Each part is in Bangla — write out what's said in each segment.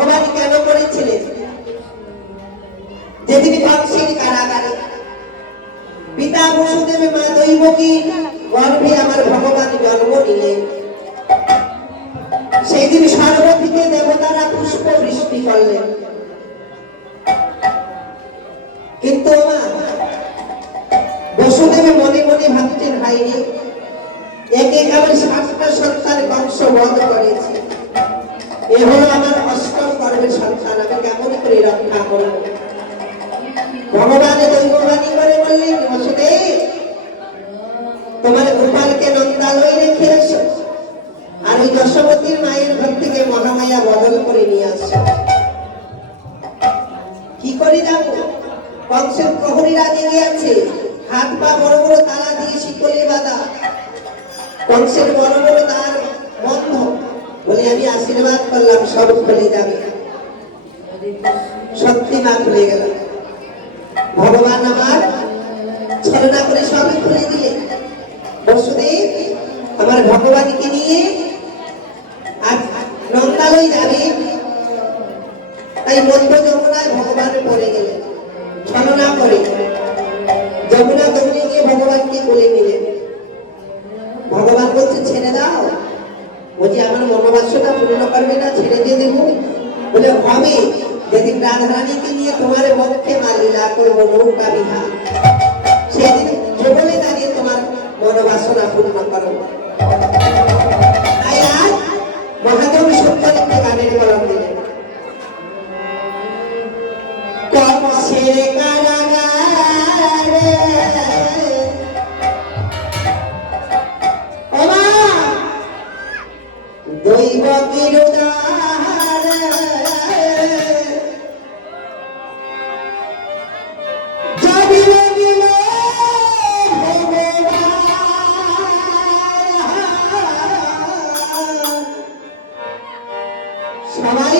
ভগবান কেন করেছিলেন? যেদিন কংসের কারাগারে পিতা বসুদেব মা দৈবকী গর্ভে আমার ভগবান জন্ম নিলেন, সেই দিন সর্বদিকে দেবতারা পুষ্প বৃষ্টি করলেন। কিন্তু বসুদেব মনে মনে ভাবতেন, হাইরে একে আমার 7টা সন্তান কংস বধ করেছে, এ হলো আমার অষ্টম গর্ভের সন্তান, আমি কেমন করে রক্ষা করব? ভগবান দৈববাণী করে বললেন, বসুদেব তোমার গোপালকে নন্দালয়ে রেখে এসো, আর ওই যশোবতীর মায়ের ঘর থেকে মহামায়া বদল করে নিয়ে আসো। কি করে যাব? কংসের প্রহরীরা জেগে আছে, হাত পা বড় বড় তালা দিয়ে শিকলে বাঁধা, কংসের বড় বড় দ্বার বন্ধ। বলে আমি আশীর্বাদ করলাম সব খুলে যাবে। সত্যি মা খুলে গেল। ভগবান আমার ছলনা করে সবই খুলে দিলে। বসুদেব আমার ভগবানকে নিয়ে আর নন্দালয় যাবে, তাই মধ্য যমুনায় ভগবান পড়ে গেলেন। ছলনা করে যমুনা দৌড়ে গিয়ে ভগবানকে কোলে নিলেন। ভগবান বলছে ছেড়ে দাও। বলছি আমার মনোবাসনা পূর্ণ করবে না, ছেড়ে দিয়ে দেবো? বলে হবে, যেদিন রাধারানীকে নিয়ে তোমার বক্ষে মালিলা করবো নৌকা বিহার, সেদিন যুগলে দাঁড়িয়ে তোমার মনোবাসনা পূর্ণ করবো। তাই আজ মহাদেব সত্যের একটা গানের কলম দিলেন। কংসের কারাগারে দৈবকীর উদারে জবিলে দিলে ভগবান, সবাই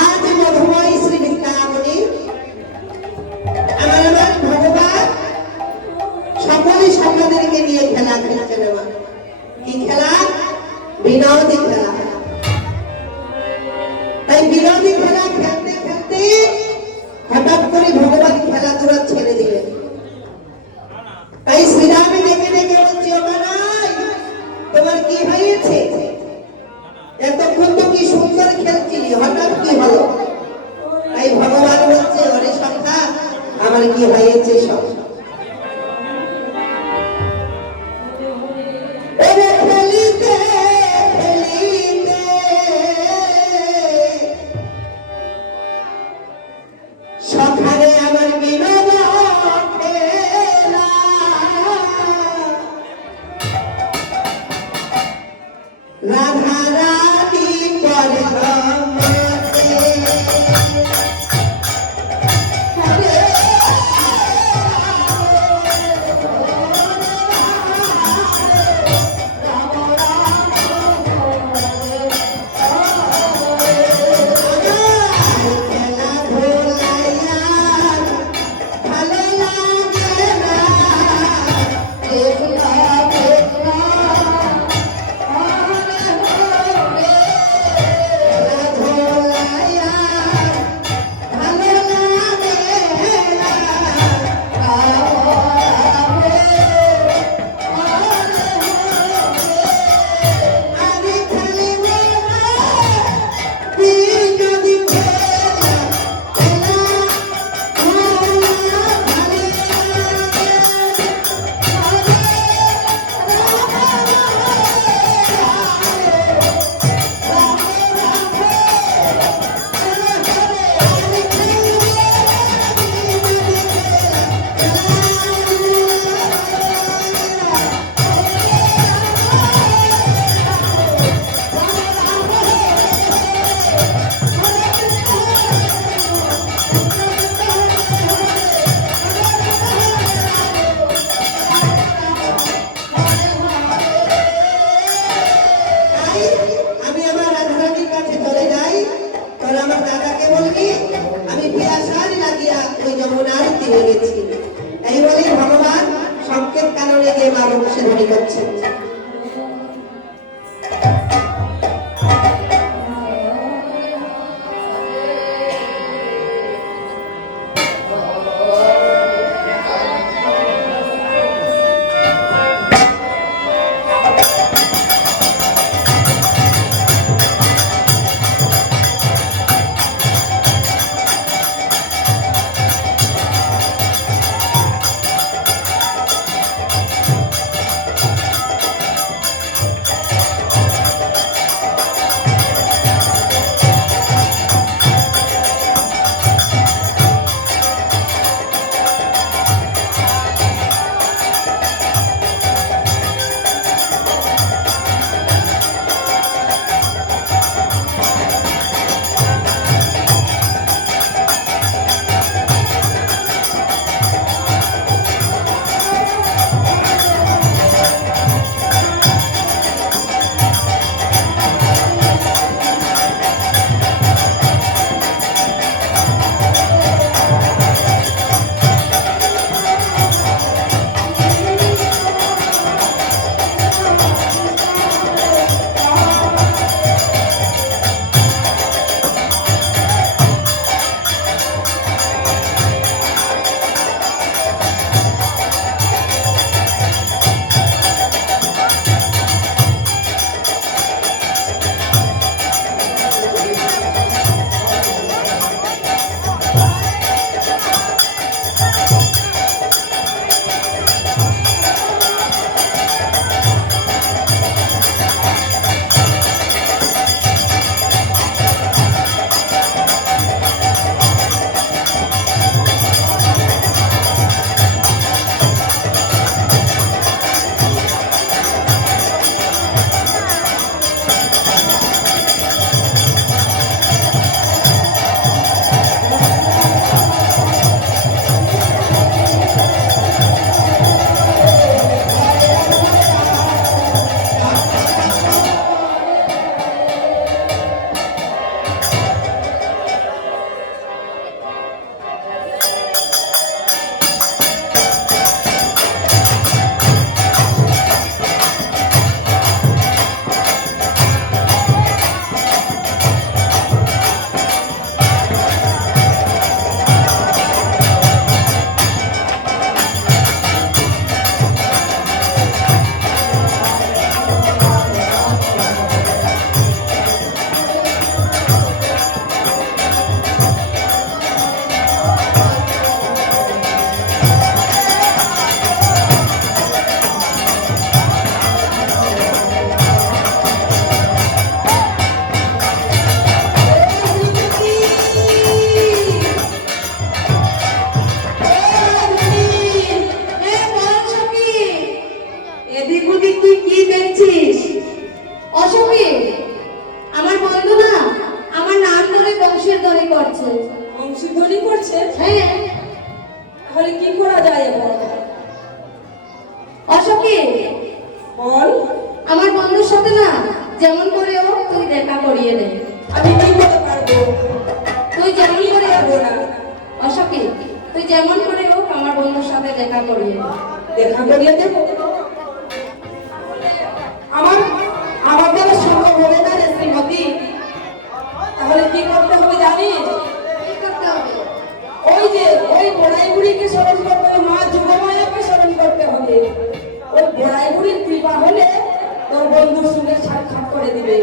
আজ মধুময় শ্রী বৃন্দাবনে আমার ভগবান সকলেই সকলদেরকে নিয়ে খেলা খেলছেন। কি খেলা? বিনোদী খেলা। তাই বিনোদী খেলা খেলতে খেলতে হঠাৎ করে ভগবান খেলাধুলা ছেড়ে দিলেন। তাই শ্রীরামে ডেকে ডেকে বলছে, ও কানাই, তোমার কি হয়েছে? এতক্ষণ তো কি সুন্দর খেলছিলি, হঠাৎ কি হলো? তাই ভগবান বলছে, ওরে সখা, আমার কি হয়েছে সব খেলিতে খেলিতে সখারে আমার বিনোদ খেলা রাধা রানী পরে এই বলে ভগবান সংকেত কারণে গিয়ে মা বংশে ধ্বনি করছেন। করছে। বংশীধ্বনি করছে? হ্যাঁ। তাহলে কি করা যায় এখন? অশোকে বল। আমার বন্ধুর সাথে না যেমন করে হোক তুই দেখা করিয়ে দে। আমি কি করতে পারবো? তুই যেমন করে পারবো না। অশোকে তুই যেমন করে হোক আমার বন্ধুর সাথে দেখা করিয়ে দে। দেখা করিয়ে দেবো? আমার আমার দ্বারা সম্ভব হবে না রে শ্রীমতী। তাহলে কি করতে হবে জানিস? কি করতে হবে? ওই যে ওই বড়াই বুড়িকে স্মরণ করতে হবে, মা যুগমায়াকে স্মরণ করতে হবে। ওই বড়াই বুড়ির কৃপা হলে তোর বন্ধুর সঙ্গে সাক্ষাৎ করে দিবে।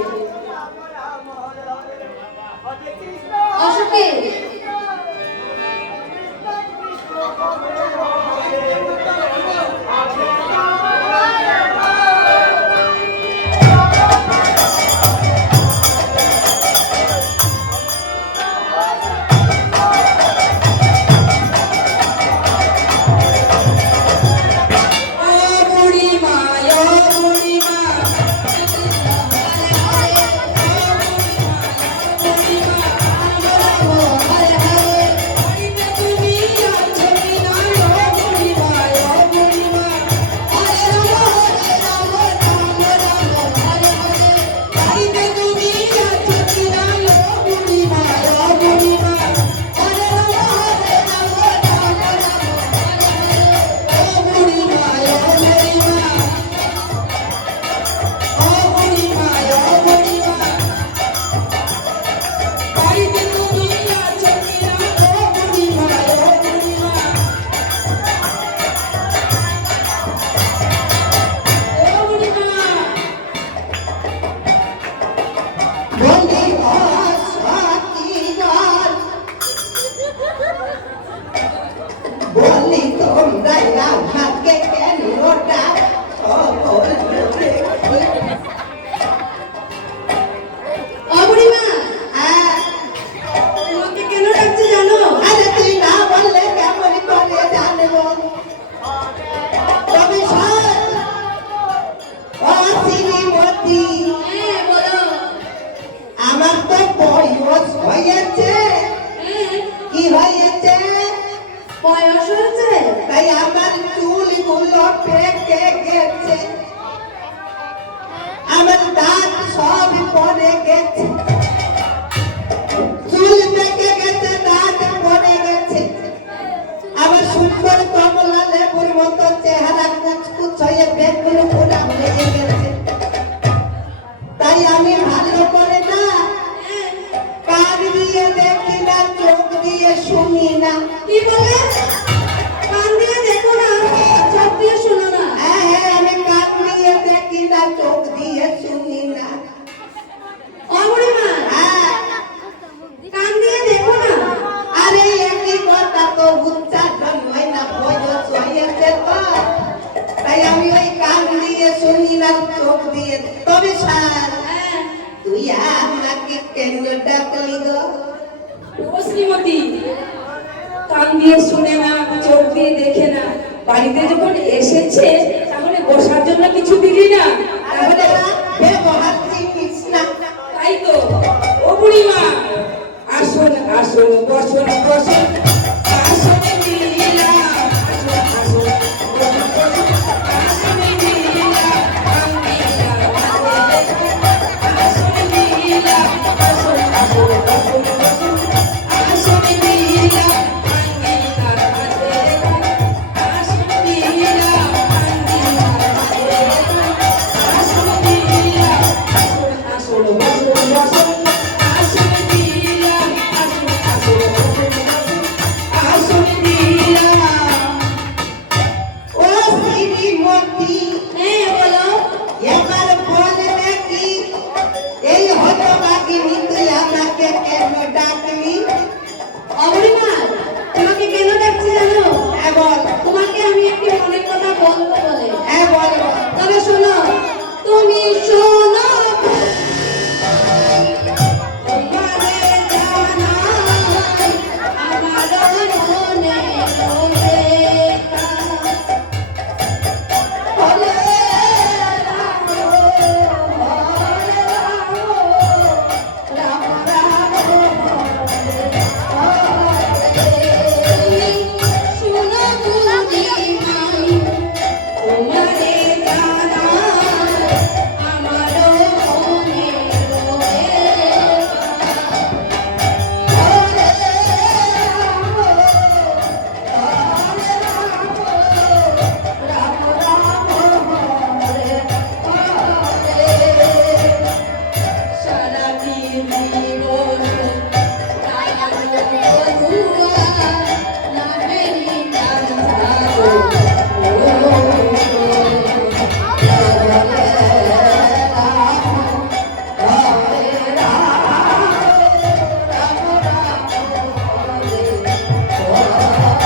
অশোকে বলি তোমরা আমাকে কেন ডাকো? অবুড়িমা হ্যাঁ, তোমাকে কেন ডাকছে জানো? আরে তুই না বললে কেমন করে জানবো? তবে শোন, ও শ্রীমতী, হ্যাঁ বলো। আমার তো বয়স হয়েছে। হ্যাঁ কি হয়েছে? বয়স হয়েছে। তাই আমার চুলগুলো পেকে গেছে, আমার দাঁত সব পড়ে গেছে। চুল পেকে গেছে, দাঁত পড়ে গেছে। আমার সুন্দর কমলা লেবুর মতো চেহারা কুচকুচ হয়ে বেগুন পুরা হয়ে গেছে। তাই আমি ভালো করে না কান দিয়ে দেখি না, চোখ দিয়ে শুনি না। কি বলে? কান দিয়ে দেখো না, চোখ দিয়ে শোনো না। হ্যাঁ হ্যাঁ, আমি কান দিয়ে দেখি না, চোখ দিয়ে শুনি না। অবুড়িমা হ্যাঁ, কান দিয়ে দেখো না। আরে একই কথা তো উচ্চারণ হয় না, বয়স হয়েছে তো। তাই আমি ওই কান দিয়ে শুনি না, চোখ দিয়ে। তবে স্যার, হ্যাঁ তুই আমাকে কেন ডাকলি গো? ও শ্রীমতী, কান দিয়ে শুনে না, চোখ দিয়ে দেখে না, বাড়িতে যখন এসেছে তাহলে বসার জন্য কিছু দিলি না? তাহলে ব্যবহার চিনিস না। তাই তো। ও বুড়িমা, আসুন আসুন, বসুন বসুন।